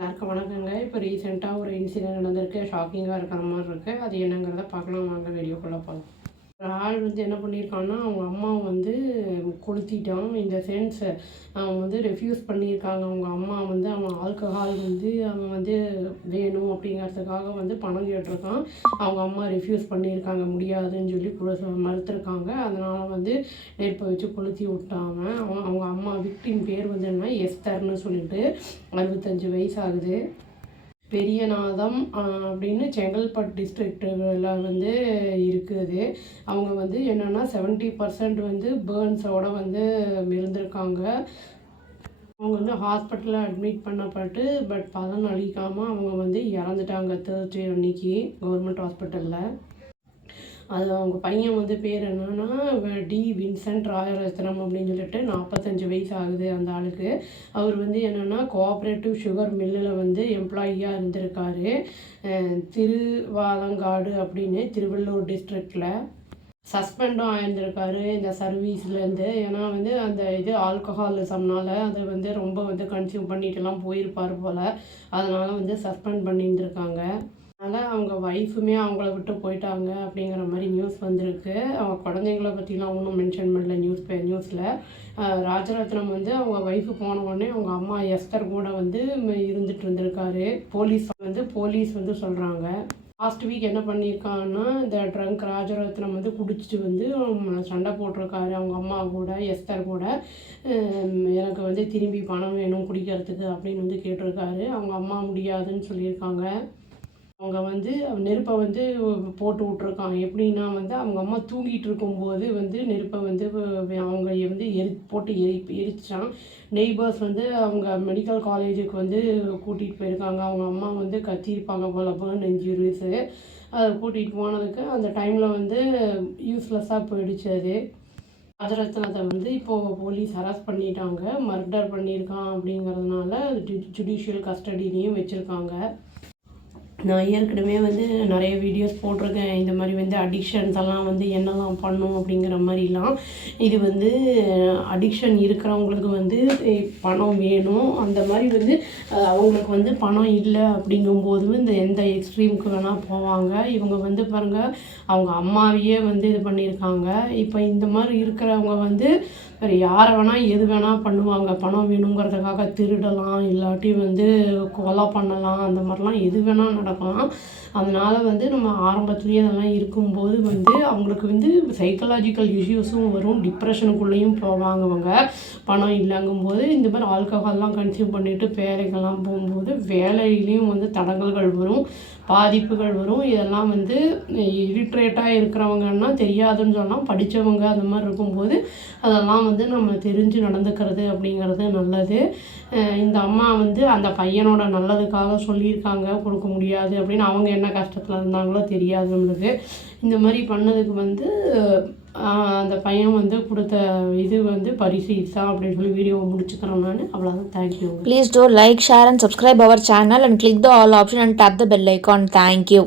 எல்லாருக்கும் வணக்கங்க. இப்போ ரீசெண்டாக ஒரு இன்சிடென்ட் நடந்திருக்கு. ஷாக்கிங்காக இருக்கிற மாதிரி இருக்குது. அது என்னங்கிறத பார்க்கலாம் வாங்க, வீடியோக்குள்ளே போகலாம். ஒரு ஆள் என்ன பண்ணியிருக்கான்னா, அவங்க அம்மாவை கொளுத்திட்டான். இந்த சென்ஸ் அவன் ரெஃப்யூஸ் பண்ணியிருக்காங்க. அவங்க அம்மா அவன் ஆல்கஹால் அவன் வேணும் அப்படிங்கிறதுக்காக பணம் கேட்டிருக்கான். அவங்க அம்மா ரெஃப்யூஸ் பண்ணியிருக்காங்க, முடியாதுன்னு சொல்லி மறுத்துருக்காங்க. அதனால் நெருப்பை வச்சு கொளுத்தி விட்டாங்க. அவங்க அம்மா விக்டிம் பேர் என்ன எஸ்தர்னு சொல்லிட்டு 65 வயசு ஆகுது. பெரியநாதம் அப்படின்னு செங்கல்பட்டு டிஸ்ட்ரிக்டில் இருக்குது. அவங்க என்னென்னா 70% பேர்ன்ஸோட இருந்திருக்காங்க. அவங்க ஹாஸ்பிட்டலில் அட்மிட் பண்ணப்பட்டு பலன் அளிக்காமல் அவங்க இறந்துட்டாங்க தேர்ஸ்டே அன்னைக்கு கவர்மெண்ட் ஹாஸ்பிட்டலில். அது அவங்க பையன் பேர் என்னன்னா டி வின்சென்ட் ராயரத்னம் அப்படின்னு சொல்லிட்டு 45 வயசு ஆகுது அந்த ஆளுக்கு. அவர் என்னென்னா கோஆப்ரேட்டிவ் சுகர் மில்லில் எம்ப்ளாயியாக இருந்திருக்காரு. திருவாலங்காடு அப்படின்னு திருவள்ளூர் டிஸ்ட்ரிக்டில். சஸ்பெண்டும் ஆயிருந்திருக்காரு இந்த சர்வீஸ்லேருந்து. ஏன்னா அந்த ஆல்கஹாலிசம்னால அதை ரொம்ப கன்சியூம் பண்ணிட்டுலாம் போயிருப்பார் போல். அதனால் சஸ்பெண்ட் பண்ணியிருந்திருக்காங்க. அதனால் அவங்க ஒய்ஃபுமே அவங்கள விட்டு போயிட்டாங்க அப்படிங்கிற மாதிரி நியூஸ் வந்திருக்கு. அவங்க குழந்தைங்கள பற்றிலாம் ஒன்றும் மென்ஷன் பண்ணல நியூஸில். ராஜரத்னம் அவங்க ஒய்ஃபு போன உடனே அவங்க அம்மா எஸ்தர் கூட இருந்துட்டு இருந்திருக்காரு. போலீஸ் சொல்கிறாங்க. லாஸ்ட் வீக் என்ன பண்ணியிருக்காங்கன்னா, இந்த ட்ரங்க் ராஜரத்னம் குடிச்சிட்டு சண்டை போட்டிருக்காரு அவங்க அம்மா கூட, எஸ்தர் கூட. எனக்கு திரும்பி பணம் வேணும் குடிக்கிறதுக்கு அப்படின்னு கேட்டிருக்காரு. அவங்க அம்மா முடியாதுன்னு சொல்லியிருக்காங்க. அவங்க நெருப்பை போட்டு விட்ருக்காங்க. எப்படின்னா அவங்க அம்மா தூங்கிட்டு இருக்கும்போது நெருப்பை அவங்க போட்டு எரிச்சான். நெய்பர்ஸ் அவங்க மெடிக்கல் காலேஜுக்கு கூட்டிகிட்டு போயிருக்காங்க. அவங்க அம்மா கத்தியிருப்பாங்க போல் பேர்ன் இன்ஜுரிஸு. அதை கூட்டிகிட்டு போனதுக்கு அந்த டைமில் யூஸ்லெஸ்ஸாக போயிடுச்சு அது. ராஜரத்னத்தை இப்போது போலீஸ் அரெஸ்ட் பண்ணிட்டாங்க. மர்டர் பண்ணியிருக்கான் அப்படிங்கிறதுனால ஜுடிஷியல் கஸ்டடியிலையும் வச்சுருக்காங்க. நான் ஏற்கனவே நிறைய வீடியோஸ் போட்டிருக்கேன். இந்த மாதிரி அடிக்ஷன்ஸ் எல்லாம் என்னெல்லாம் பண்ணும் அப்படிங்கிற மாதிரிலாம். இது அடிக்ஷன் இருக்கிறவங்களுக்கு பணம் வேணும். அந்த மாதிரி அவங்களுக்கு பணம் இல்லை அப்படிங்கும்போது எந்த எக்ஸ்ட்ரீமுக்கு வேணால் போவாங்க. இவங்க பாருங்கள், அவங்க அம்மாவையே இது பண்ணியிருக்காங்க. இப்போ இந்த மாதிரி இருக்கிறவங்க வேறு யாரை வேணால் எது வேணால் பண்ணுவாங்க. பணம் வேணுங்கிறதுக்காக திருடலாம், இல்லாட்டி கொலை பண்ணலாம், அந்த மாதிரிலாம் எது வேணால் நடக்கலாம். அதனால் நம்ம ஆரம்பத்துலேயே அதெல்லாம் இருக்கும்போது அவங்களுக்கு சைக்கலாஜிக்கல் இஷ்யூஸும் வரும், டிப்ரெஷனுக்குள்ளேயும் போவாங்க. அவங்க பணம் இல்லைங்கும்போது இந்த மாதிரி ஆல்கஹால்லாம் கன்சியூம் பண்ணிவிட்டு வேலைக்கெல்லாம் போகும்போது வேலையிலையும் தடங்கல்கள் வரும், பாதிப்புகள் வரும். இதெல்லாம் இரிட்ரேட்டாக இருக்கிறவங்கன்னா தெரியாதுன்னு சொன்னால், படித்தவங்க அந்த மாதிரி இருக்கும்போது அதெல்லாம் நம்ம தெரிஞ்சு நடந்துக்கிறது அப்படிங்கிறது நல்லது. இந்த அம்மா அந்த பையனோட நல்லதுக்காக சொல்லியிருக்காங்க கொடுக்க முடியாது அப்படின்னு. அவங்க என்ன கஷ்டத்தில் இருந்தாங்களோ தெரியாது நம்மளுக்கு. இந்த மாதிரி பண்ணதுக்கு அந்த பையன் கொடுத்த இது பரிசு இதுதான் அப்படின்னு சொல்லி வீடியோவை முடிச்சுக்கிறேன் நான். அவ்வளோதான். Thank you. Please do like, share and subscribe our channel and click the all option and tap the bell icon. Thank you.